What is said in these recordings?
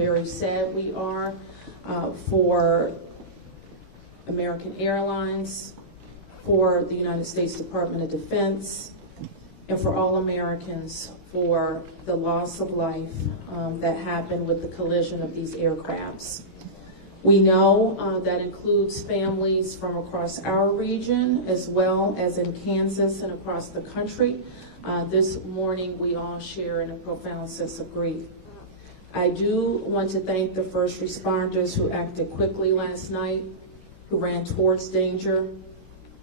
very sad we are for American Airlines, for the United States Department of Defense, and for all Americans for the loss of life that happened with the collision of these aircrafts. We know that includes families from across our region as well as in Kansas and across the country. This morning we all share in a profound sense of grief. I do want to thank the first responders who acted quickly last night, who ran towards danger,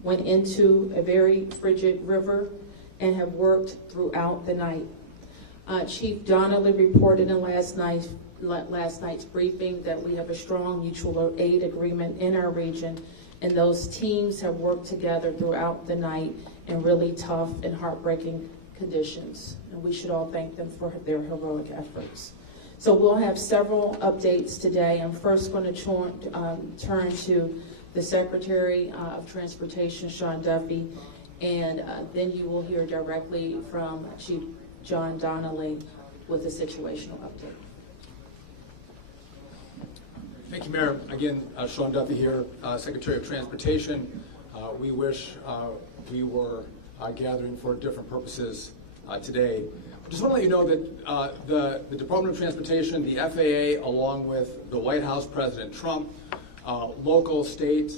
went into a very frigid river, and have worked throughout the night. Chief Donnelly reported in last night's briefing that we have a strong mutual aid agreement in our region, and those teams have worked together throughout the night in really tough and heartbreaking conditions, and we should all thank them for their heroic efforts. So we'll have several updates today. I'm first going to turn to the Secretary of Transportation, Sean Duffy, and then you will hear directly from Chief John Donnelly with a situational update. Thank you, Mayor. Again, Sean Duffy here, Secretary of Transportation. We wish we were gathering for different purposes today. I just want to let you know that the Department of Transportation, the FAA, along with the White House, President Trump, local, state,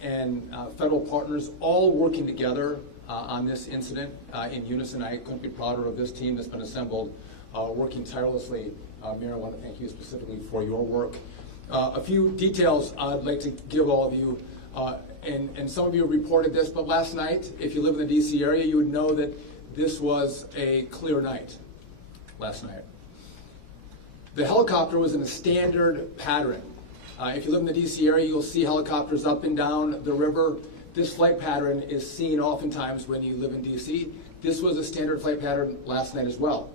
and federal partners, all working together on this incident in unison. I couldn't be prouder of this team that's been assembled, working tirelessly. Mayor, I want to thank you specifically for your work. A few details I'd like to give all of you, and some of you reported this, but last night, if you live in the DC area, you would know that this was a clear night last night. The helicopter was in a standard pattern. If you live in the DC area, you'll see helicopters up and down the river. This flight pattern is seen oftentimes when you live in DC. This was a standard flight pattern last night as well.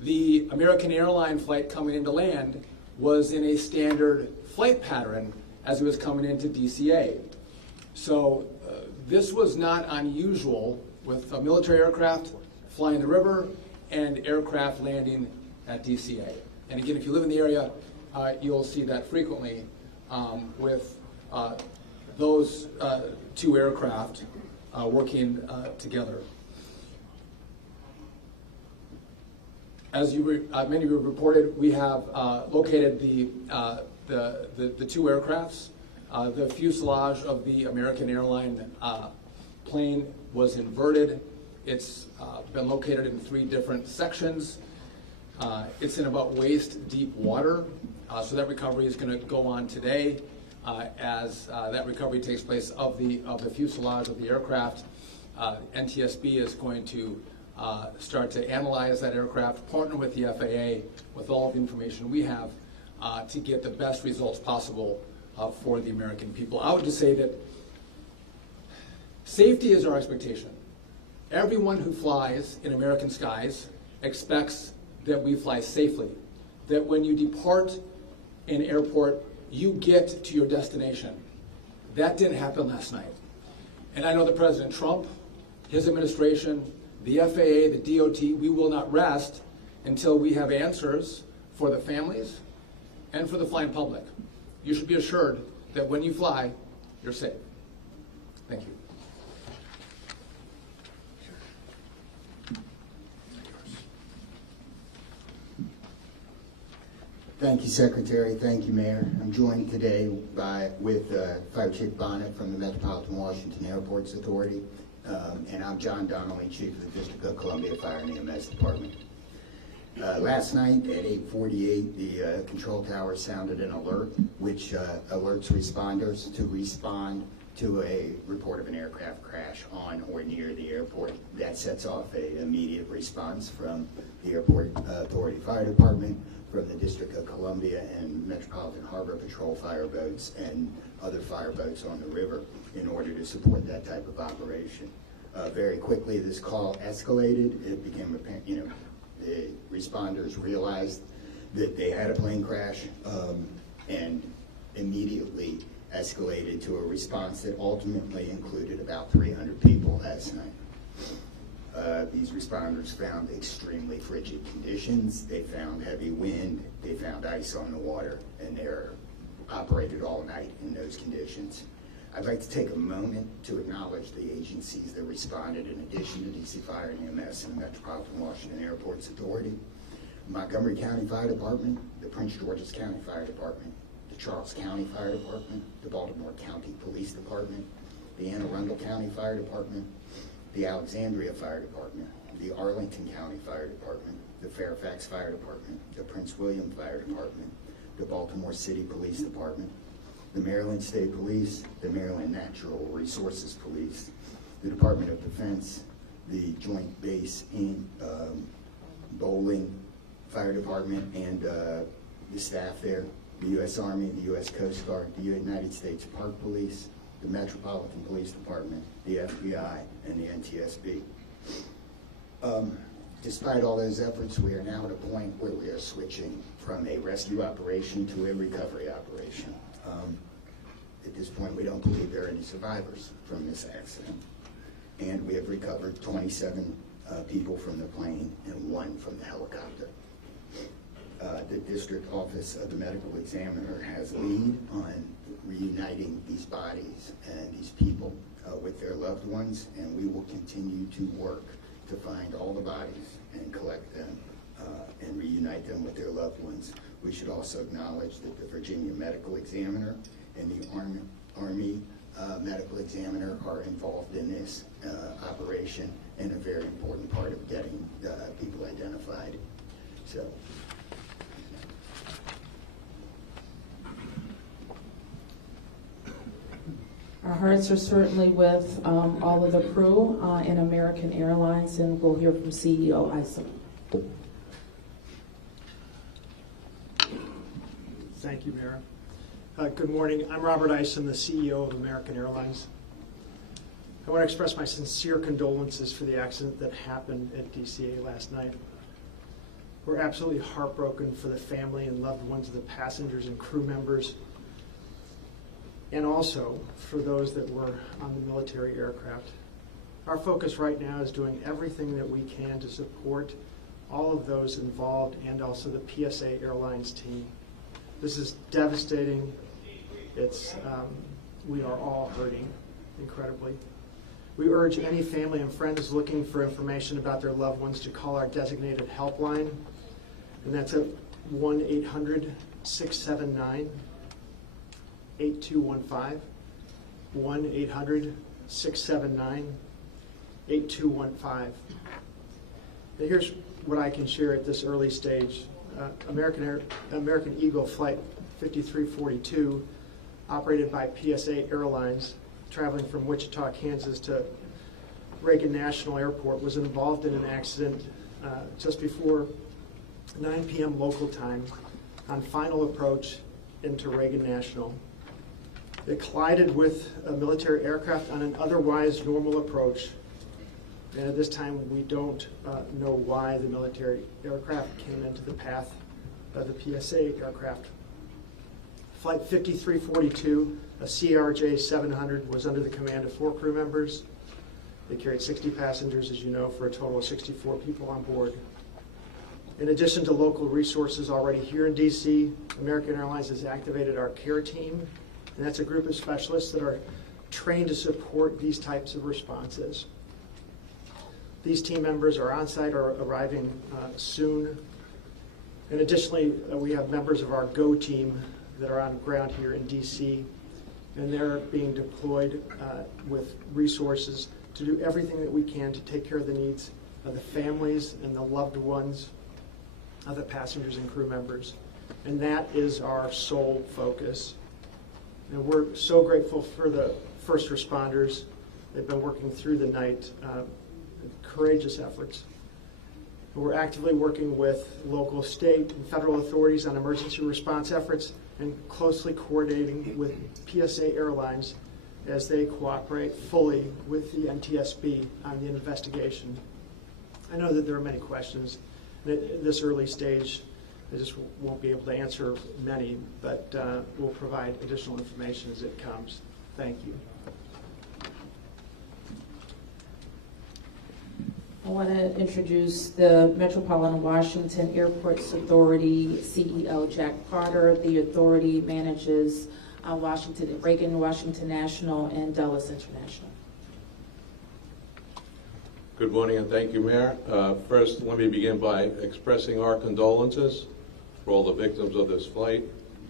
The American Airlines flight coming into land was in a standard flight pattern as it was coming into DCA. So this was not unusual with a military aircraft flying the river and aircraft landing at DCA. And again, if you live in the area, you'll see that frequently with those two aircraft working together. As many of you have reported, we have located the two aircrafts. The fuselage of the American Airlines plane was inverted. It's been located in 3 different sections. It's in about waist deep water, so that recovery is going to go on today. As that recovery takes place of the fuselage of the aircraft, NTSB is going to start to analyze that aircraft, partner with the FAA with all of the information we have to get the best results possible for the American people. I would just say that safety is our expectation. Everyone who flies in American skies expects that we fly safely, that when you depart an airport, you get to your destination. That didn't happen last night. And I know that President Trump, his administration, the FAA, the DOT, we will not rest until we have answers for the families and for the flying public. You should be assured that when you fly, you're safe. Thank you. Thank you, Secretary. Thank you, Mayor. I'm joined today with Fire Chief Bonnet from the Metropolitan Washington Airports Authority, and I'm John Donnelly, Chief of the District of Columbia Fire and EMS Department. Last night at 8:48, the control tower sounded an alert, which alerts responders to respond to a report of an aircraft crash on or near the airport. That sets off an immediate response from the Airport Authority Fire Department, from the District of Columbia and Metropolitan Harbor Patrol fire boats and other fire boats on the river in order to support that type of operation. Very quickly, this call escalated. It became apparent, the responders realized that they had a plane crash and immediately escalated to a response that ultimately included about 300 people last night. These responders found extremely frigid conditions. They found heavy wind. They found ice on the water, and they're operated all night in those conditions. I'd like to take a moment to acknowledge the agencies that responded in addition to DC Fire and EMS and the Metropolitan Washington Airports Authority. Montgomery County Fire Department, the Prince George's County Fire Department, the Charles County Fire Department, the Baltimore County Police Department, the Anne Arundel County Fire Department, the Alexandria Fire Department, the Arlington County Fire Department, the Fairfax Fire Department, the Prince William Fire Department, the Baltimore City Police Department, the Maryland State Police, the Maryland Natural Resources Police, the Department of Defense, the Joint Base in Bowling Fire Department and the staff there, the U.S. Army, the U.S. Coast Guard, the United States Park Police, the Metropolitan Police Department, the FBI, and the NTSB. Despite all those efforts, we are now at a point where we are switching from a rescue operation to a recovery operation. At this point, we don't believe there are any survivors from this accident. And we have recovered 27 people from the plane and 1 from the helicopter. The District Office of the Medical Examiner has lead on reuniting these bodies and these people with their loved ones, and we will continue to work to find all the bodies and collect them and reunite them with their loved ones. We should also acknowledge that the Virginia Medical Examiner and the Army Medical Examiner are involved in this operation and a very important part of getting people identified. So. Our hearts are certainly with all of the crew in American Airlines, and we'll hear from CEO Isom. Thank you, Mayor. Good morning. I'm Robert Isom, the CEO of American Airlines. I want to express my sincere condolences for the accident that happened at DCA last night. We're absolutely heartbroken for the family and loved ones of the passengers and crew members, and also for those that were on the military aircraft. Our focus right now is doing everything that we can to support all of those involved and also the PSA Airlines team. This is devastating. We are all hurting incredibly. We urge any family and friends looking for information about their loved ones to call our designated helpline, and that's at 1-800-679-8215, 1-800-679-8215. And here's what I can share at this early stage. American Eagle Flight 5342, operated by PSA Airlines, traveling from Wichita, Kansas to Reagan National Airport, was involved in an accident just before 9 p.m. local time on final approach into Reagan National. It collided with a military aircraft on an otherwise normal approach, and at this time we don't know why the military aircraft came into the path of the PSA aircraft. Flight 5342, a CRJ 700, was under the command of 4 crew members. They carried 60 passengers, as you know, for a total of 64 people on board. In addition to local resources already here in DC, American Airlines has activated our care team, and that's a group of specialists that are trained to support these types of responses. These team members are on site or arriving soon. And additionally, we have members of our GO team that are on ground here in DC, and they're being deployed with resources to do everything that we can to take care of the needs of the families and the loved ones of the passengers and crew members. And that is our sole focus. And we're so grateful for the first responders. They've been working through the night, courageous efforts. And we're actively working with local, state, and federal authorities on emergency response efforts and closely coordinating with PSA Airlines as they cooperate fully with the NTSB on the investigation. I know that there are many questions. At this early stage, I just won't be able to answer many, but we'll provide additional information as it comes. Thank you. want to introduce the Metropolitan Washington Airports Authority CEO, Jack Potter. The authority manages Reagan Washington National and Dulles International. Good morning and thank you, Mayor. First, let me begin by expressing our condolences for all the victims of this flight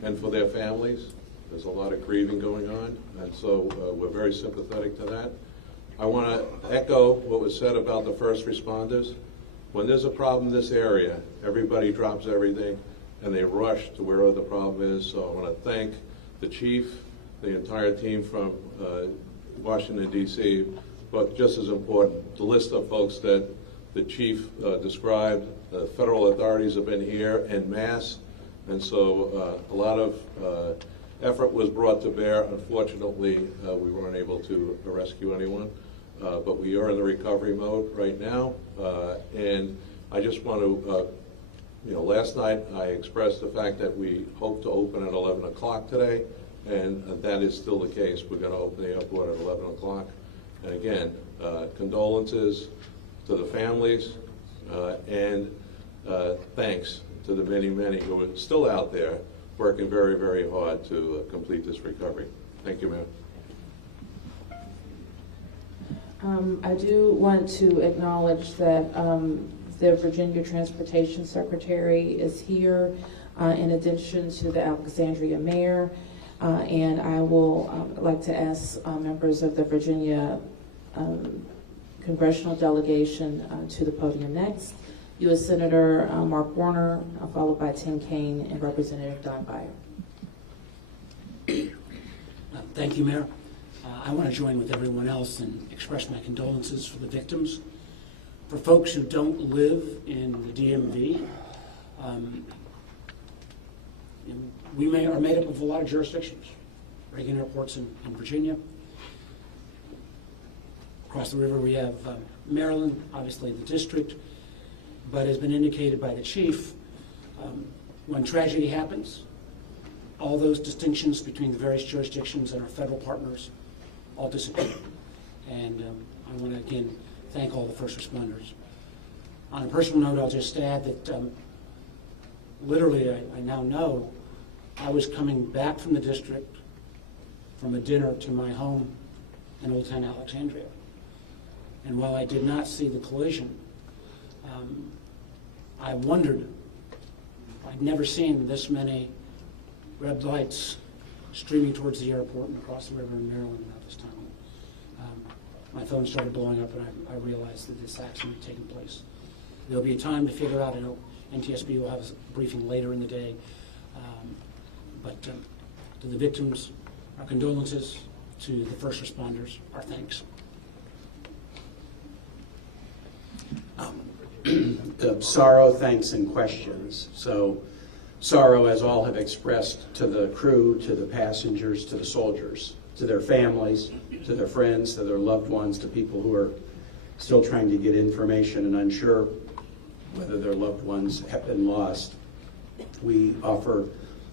and for their families. There's a lot of grieving going on, and so we're very sympathetic to that. I want to echo what was said about the first responders. When there's a problem in this area, everybody drops everything and they rush to wherever the problem is. So I want to thank the chief, the entire team from Washington, D.C., but just as important, the list of folks that the chief described. The federal authorities have been here en masse, and so a lot of effort was brought to bear. Unfortunately, we weren't able to rescue anyone, but we are in the recovery mode right now. And I just want to, last night I expressed the fact that we hope to open at 11 o'clock today, and that is still the case. We're going to open the airport at 11 o'clock. And again, condolences to the families, and thanks to the many, many who are still out there working very, very hard to complete this recovery. Thank you, ma'am. I do want to acknowledge that the Virginia Transportation Secretary is here, in addition to the Alexandria Mayor, and I will like to ask members of the Virginia Congressional delegation to the podium next. U.S. Senator Mark Warner, followed by Tim Kaine and Representative Don Beyer. Thank you, Mayor. I want to join with everyone else and express my condolences for the victims. For folks who don't live in the DMV, we are made up of a lot of jurisdictions. Reagan Airport's in Virginia. Across the river we have Maryland, obviously the district, but as been indicated by the chief, when tragedy happens, all those distinctions between the various jurisdictions and our federal partners all disappear. And I want to again thank all the first responders. On a personal note, I'll just add that literally I now know I was coming back from the district from a dinner to my home in Old Town Alexandria. And while I did not see the collision, I wondered, I'd never seen this many red lights streaming towards the airport and across the river in Maryland at this time. My phone started blowing up and I realized that this accident had taken place. There'll be a time to figure out, I know NTSB will have a briefing later in the day, but to the victims, our condolences. To the first responders, our thanks. Sorrow, thanks, and questions. So sorrow, as all have expressed, to the crew, to the passengers, to the soldiers, to their families, to their friends, to their loved ones, to people who are still trying to get information and unsure whether their loved ones have been lost. We offer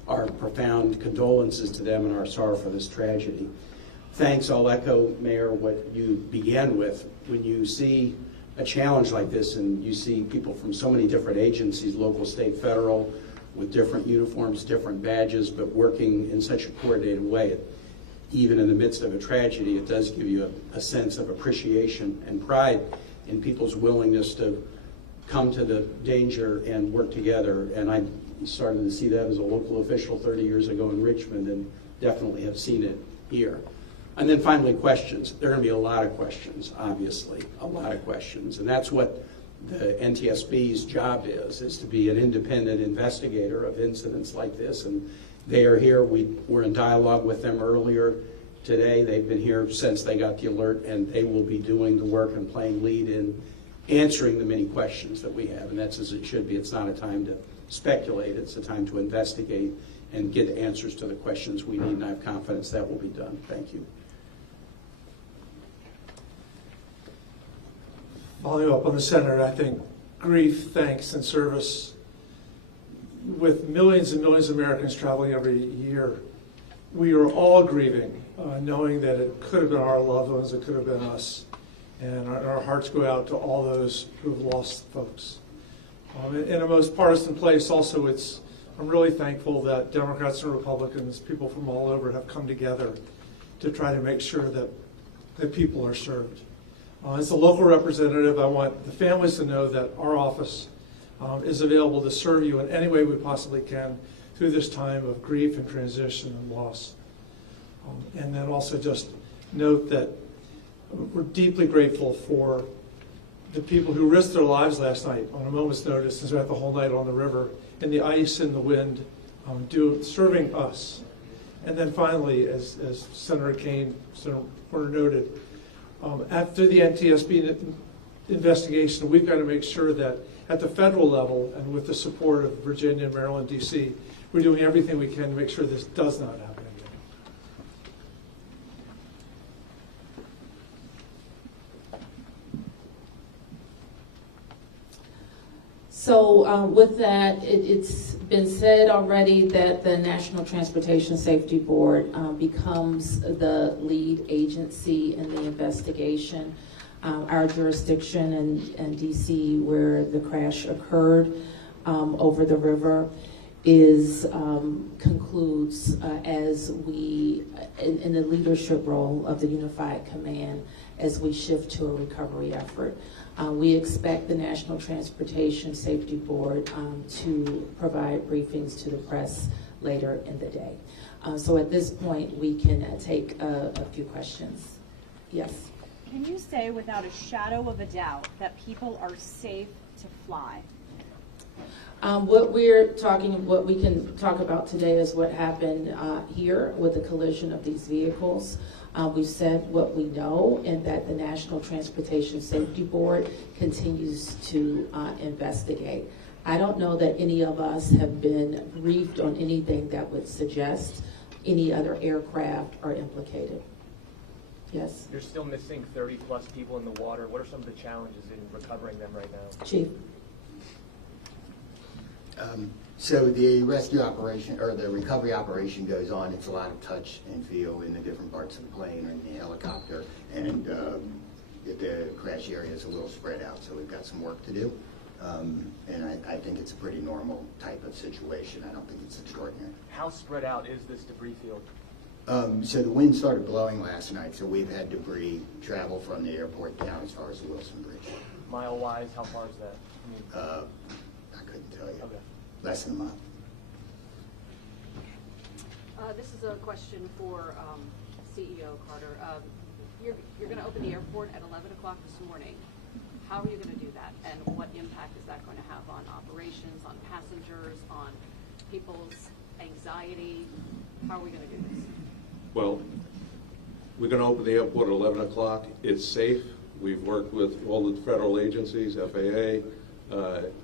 our profound condolences to them and our sorrow for this tragedy. Thanks, I'll echo, Mayor, what you began with. When you see a challenge like this and you see people from so many different agencies, local, state, federal, with different uniforms, different badges, but working in such a coordinated way, even in the midst of a tragedy, it does give you a sense of appreciation and pride in people's willingness to come to the danger and work together. And I started to see that as a local official 30 years ago in Richmond, and definitely have seen it here. And then finally, questions. There are going to be a lot of questions, obviously, a lot of questions. And that's what the NTSB's job is to be an independent investigator of incidents like this. And they are here. We were in dialogue with them earlier today. They've been here since they got the alert, and they will be doing the work and playing lead in answering the many questions that we have. And that's as it should be. It's not a time to speculate. It's a time to investigate and get answers to the questions we need. And I have confidence that will be done. Thank you. Following up on the Senator, I think grief, thanks, and service, with millions and millions of Americans traveling every year, we are all grieving, knowing that it could have been our loved ones, it could have been us. And our hearts go out to all those who have lost folks. In a most partisan place also, I'm really thankful that Democrats and Republicans, people from all over, have come together to try to make sure that people are served. As a local representative, I want the families to know that our office is available to serve you in any way we possibly can through this time of grief and transition and loss. And then also just note that we're deeply grateful for the people who risked their lives last night on a moment's notice and spent the whole night on the river in the ice and the wind, serving us. And then finally, as Senator Kane, Senator Porter noted, after the NTSB investigation, we've got to make sure that at the federal level and with the support of Virginia, Maryland, D.C., we're doing everything we can to make sure this does not happen again. So with that, it's been said already that the National Transportation Safety Board becomes the lead agency in the investigation. Our jurisdiction in D.C., where the crash occurred over the river, concludes as we, in the leadership role of the Unified Command, as we shift to a recovery effort. We expect the National Transportation Safety Board to provide briefings to the press later in the day. So at this point, we can take a few questions. Yes? Can you say without a shadow of a doubt that people are safe to fly? What we can talk about today is what happened here with the collision of these vehicles. We've said what we know, and that the National Transportation Safety Board continues to investigate. I don't know that any of us have been briefed on anything that would suggest any other aircraft are implicated. Yes? You're still missing 30 plus people in the water. What are some of the challenges in recovering them right now? Chief? So the rescue operation, or the recovery operation, goes on. It's a lot of touch and feel in the different parts of the plane or in the helicopter, and the crash area is a little spread out, so we've got some work to do. And I think it's a pretty normal type of situation. I don't think it's extraordinary. How spread out is this debris field? So the wind started blowing last night, so we've had debris travel from the airport down as far as the Wilson Bridge. Mile-wise, how far is that? I couldn't tell you. Okay. Less than a mile. This is a question for CEO Carter. You're going to open the airport at 11 o'clock this morning. How are you going to do that, and what impact is that going to have on operations, on passengers, on people's anxiety? How are we going to do this? Well, we're going to open the airport at 11 o'clock. It's safe. We've worked with all the federal agencies, FAA,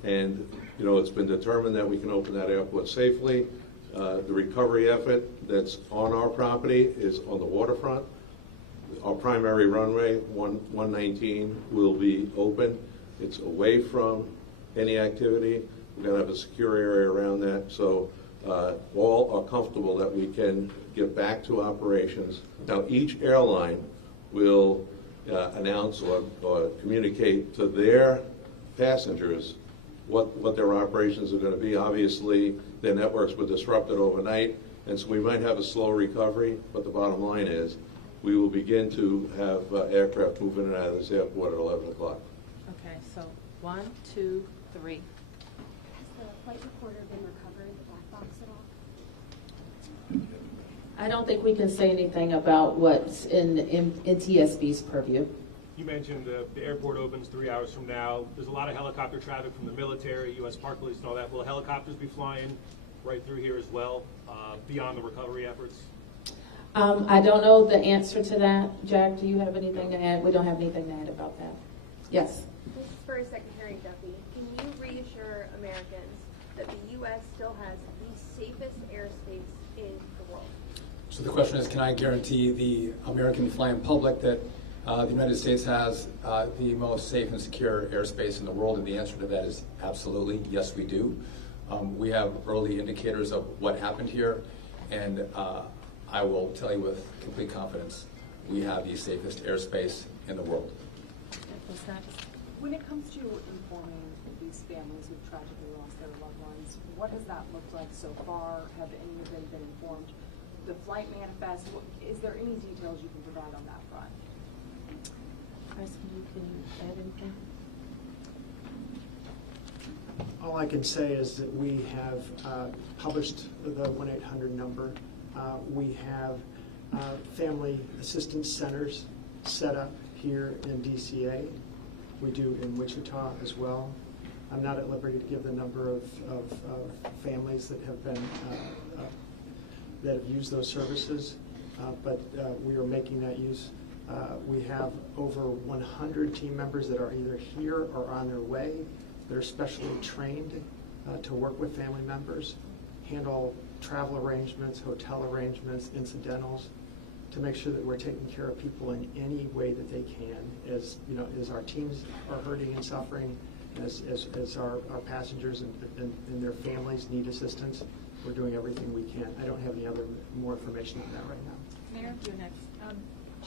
and it's been determined that we can open that airport safely. The recovery effort that's on our property is on the waterfront. Our primary runway, 119, will be open. It's away from any activity. We're going to have a secure area around that, so all are comfortable that we can get back to operations. Now, each airline will announce or communicate to their passengers what their operations are going to be. Obviously, their networks were disrupted overnight, and so we might have a slow recovery, but the bottom line is we will begin to have aircraft move in and out of this airport at 11 o'clock. Okay, so 1, 2, 3. Has the flight recorder been recovered, the black box at all? I don't think we can say anything about what's in TSB's purview. You mentioned the airport opens 3 hours from now. There's a lot of helicopter traffic from the military, U.S. Park Police and all that. Will helicopters be flying right through here as well, beyond the recovery efforts? I don't know the answer to that. Jack, do you have anything to add? We don't have anything to add about that. Yes? This is for Secretary Duffy. Can you reassure Americans that the U.S. still has the safest airspace in the world? So the question is, can I guarantee the American flying public that the United States has the most safe and secure airspace in the world? And the answer to that is absolutely, yes, we do. We have early indicators of what happened here, and I will tell you with complete confidence, we have the safest airspace in the world. When it comes to informing these families who've tragically lost their loved ones, what has that looked like so far? Have any of them been informed? The flight manifest, is there any details you can provide on that front? Preston, you can add anything? All I can say is that we have published the 1-800 number. We have family assistance centers set up here in DCA. We do in Wichita as well. I'm not at liberty to give the number of families that have been that have used those services, but we are making that use. We have over 100 team members that are either here or on their way. They're specially trained to work with family members, handle travel arrangements, hotel arrangements, incidentals, to make sure that we're taking care of people in any way that they can. As you know, as our teams are hurting and suffering, as our passengers and their families need assistance, we're doing everything we can. I don't have any more information on that right now. Mayor, you're next.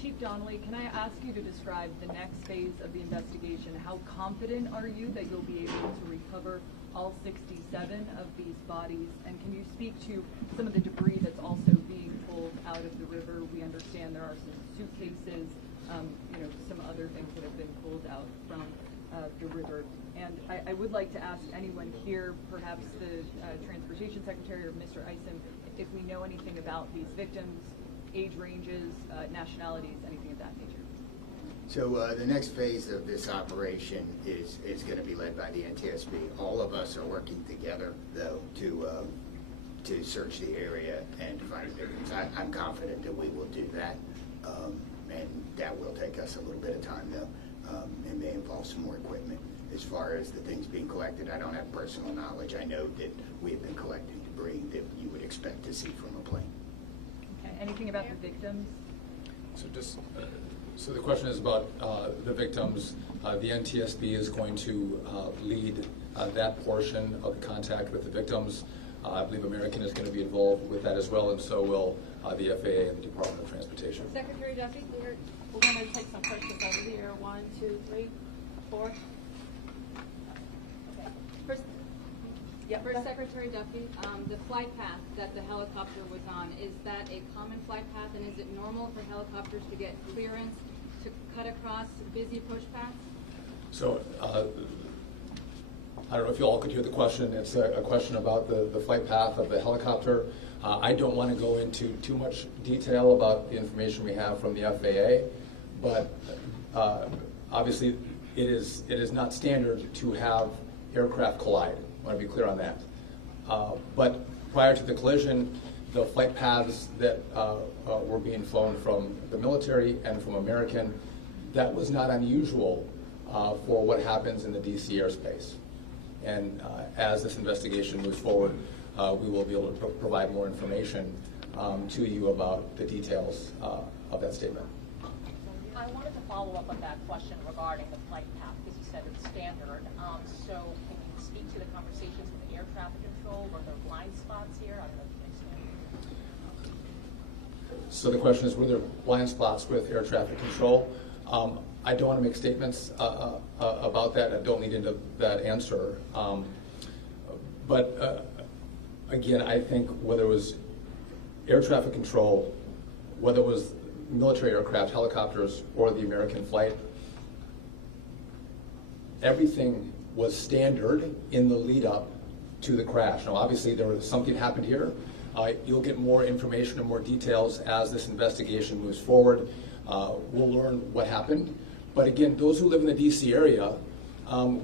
Chief Donnelly, can I ask you to describe the next phase of the investigation? How confident are you that you'll be able to recover all 67 of these bodies? And can you speak to some of the debris that's also being pulled out of the river? We understand there are some suitcases, some other things that have been pulled out from the river. And I would like to ask anyone here, perhaps the Transportation Secretary or Mr. Isom, if we know anything about these victims, age ranges, nationalities, anything of that nature. So the next phase of this operation is going to be led by the NTSB. All of us are working together, though, to search the area and to find victims. I'm confident that we will do that, and that will take us a little bit of time, though. It may involve some more equipment. As far as the things being collected, I don't have personal knowledge. I know that we have been collecting debris that you would expect to see from a plane. Okay. Anything about the victims? So the question is about the victims. The NTSB is going to lead that portion of the contact with the victims. I believe American is going to be involved with that as well, and so will the FAA and the Department of Transportation. Secretary Duffy, we're going to take some questions over here. 1, 2, 3, 4. Okay. First, Secretary Duffy, the flight path that the helicopter was on, is that a common flight path, and is it normal for helicopters to get clearance to cut across busy push paths? So I don't know if you all could hear the question. It's a question about the flight path of the helicopter. I don't want to go into too much detail about the information we have from the FAA, but obviously it is not standard to have aircraft collide. I want to be clear on that. But prior to the collision, the flight paths that were being flown from the military and from American, that was not unusual for what happens in the DC airspace. And as this investigation moves forward, we will be able to provide more information to you about the details of that statement. I wanted to follow up on that question regarding the flight path, because you said it's standard. So can you speak to the conversations with air traffic control? Were there blind spots here? I don't know if you understand. So the question is, were there blind spots with air traffic control? I don't want to make statements about that. I don't lead into that answer. But again, I think whether it was air traffic control, whether it was military aircraft, helicopters, or the American flight, everything was standard in the lead up to the crash. Now, obviously, there was something happened here. You'll get more information and more details as this investigation moves forward. We'll learn what happened. But again, those who live in the DC area,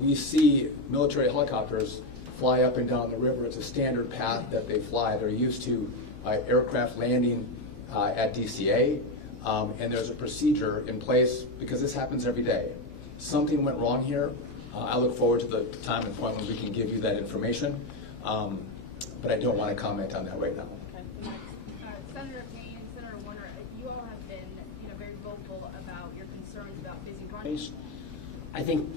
we see military helicopters fly up and down the river. It's a standard path that they fly. They're used to aircraft landing at DCA, and there's a procedure in place because this happens every day. Something went wrong here. I look forward to the time and point when we can give you that information, but I don't want to comment on that right now. Senator Payne and Senator Warner, you all have been, very vocal about your concerns about busy running. I think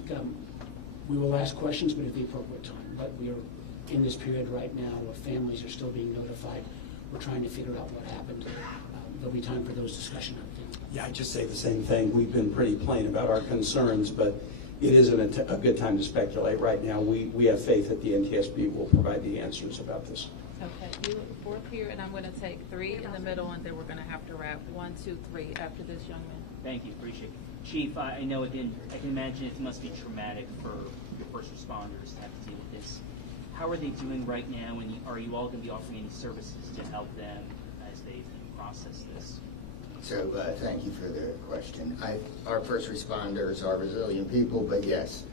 we will ask questions, but at the appropriate time. But we are in this period right now where families are still being notified. We're trying to figure out what happened. There'll be time for those discussions, I think. Yeah, I just say the same thing. We've been pretty plain about our concerns, but it isn't a good time to speculate right now. We have faith that the NTSB will provide the answers about this. Okay, you fourth here, and I'm going to take 3 in the middle, and then we're going to have to wrap 1, 2, 3 after this young man. Thank you, appreciate it. Chief, I know I can imagine it must be traumatic for your first responders to have to deal with this. How are they doing right now, and are you all going to be offering any services to help them as they process this? So thank you for the question. Our first responders are resilient people, but yes,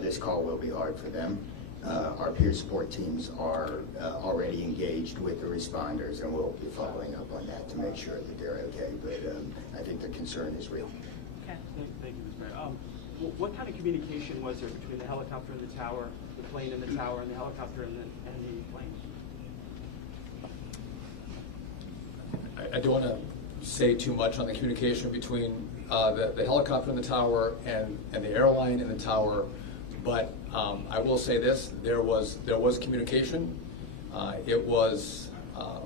this call will be hard for them. Our peer support teams are already engaged with the responders, and we'll be following up on that to make sure that they're okay. But I think the concern is real. Okay. Thank you, Ms. Mayor. What kind of communication was there between the helicopter and the tower, the plane and the tower, and the helicopter and the plane? I don't want to say too much on the communication between the helicopter in the tower and the airline in the tower, but I will say this: there was communication. It was I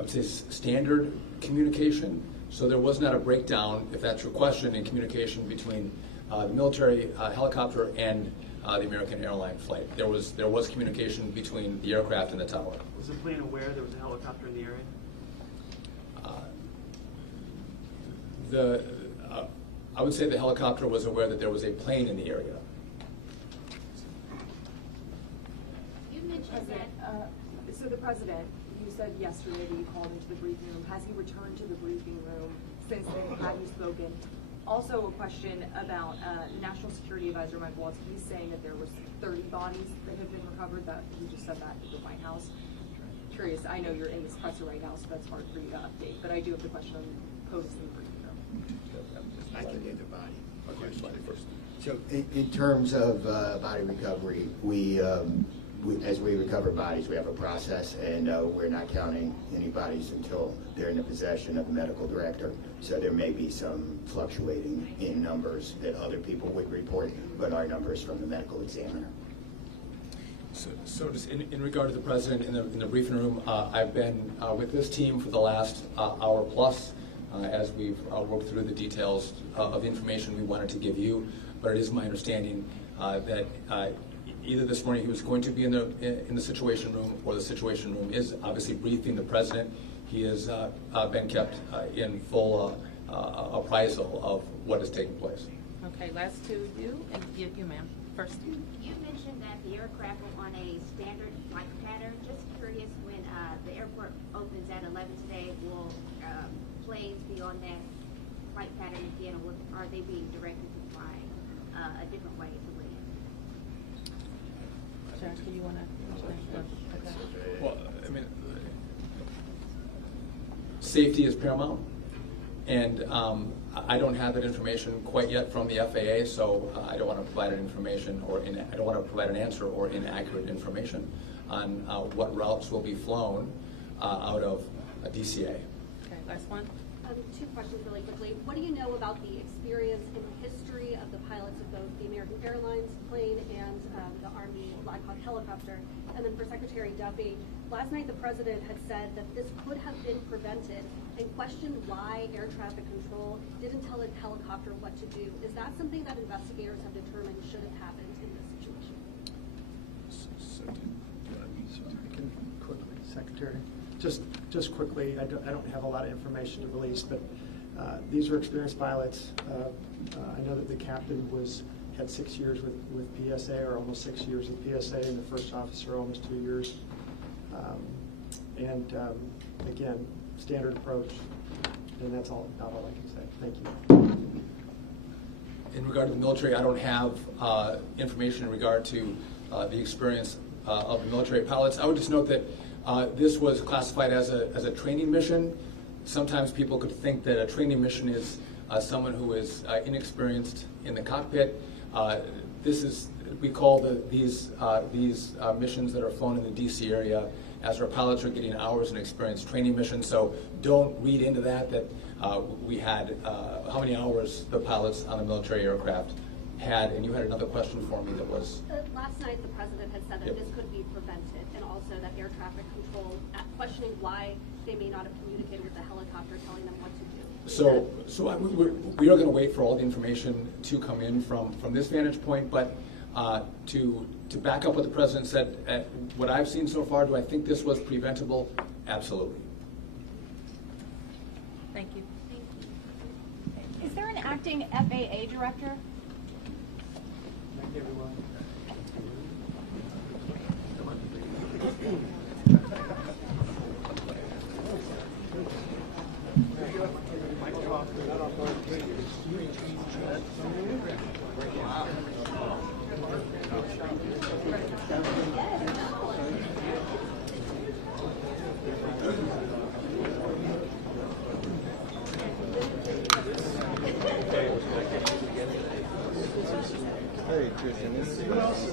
would say standard communication. So there was not a breakdown, if that's your question, in communication between the military helicopter and the American Airlines flight. There was communication between the aircraft and the tower. Was the plane aware there was a helicopter in the area? I would say the helicopter was aware that there was a plane in the area. You mentioned that. So the president, you said yesterday that you called into the briefing room. Has he returned to the briefing room since then? Have you spoken? Also, a question about National Security Advisor Mike Waltz. He's saying that there was 30 bodies that have been recovered. That he just said that at the White House. Curious. I know you're in this presser right now, so that's hard for you to update. But I do have the question on posts in the briefing room. I can get the body. So in terms of body recovery, we as we recover bodies, we have a process, and we're not counting any bodies until they're in the possession of the medical director. So there may be some fluctuating in numbers that other people would report, but our numbers from the medical examiner. So just in regard to the president in the briefing room, I've been with this team for the last hour plus as we've worked through the details of the information we wanted to give you. But it is my understanding that either this morning he was going to be in the Situation Room, or the Situation Room is obviously briefing the president. He has been kept in full appraisal of what is taking place. Okay, last two, you, and you, ma'am, first. You mentioned that the aircraft was on a standard flight pattern. Just curious, when the airport opens at 11 today, will planes be on that flight pattern again, or are they being directed to fly a different way to land? Jack, do you want to? Okay. Well, I mean, safety is paramount, and I don't have that information quite yet from the FAA, so I don't want to provide an information I don't want to provide an answer or inaccurate information on what routes will be flown out of DCA. Okay, last one. Two questions really quickly. What do you know about the experience and history of the pilots of both the American Airlines plane and the Army Black Hawk helicopter? And then for Secretary Duffy, last night the president had said that this could have been prevented and questioned why air traffic control didn't tell a helicopter what to do. Is that something that investigators have determined should have happened in this situation? Quickly, Secretary. Just quickly, I don't have a lot of information to release, but these are experienced pilots. I know that the captain had 6 years with PSA, or almost 6 years with PSA, and the first officer almost 2 years. Again, standard approach, and that's about all I can say. Thank you. In regard to the military, I don't have information in regard to the experience of the military pilots. I would just note that this was classified as a training mission. Sometimes people could think that a training mission is someone who is inexperienced in the cockpit. We call these missions that are flown in the DC area as our pilots are getting hours in experience training missions. So don't read into that we had how many hours the pilots on the military aircraft had. And you had another question for me that was. Last night the president had said that this could be prevented, and also that air traffic control, questioning why they may not have communicated with the helicopter, telling them what to do. We are going to wait for all the information to come in from this vantage point, but to back up what the President said, what I've seen so far, do I think this was preventable? Absolutely. Thank you. Is there an acting FAA director? Thank you, everyone. Hey, Tristan, who else is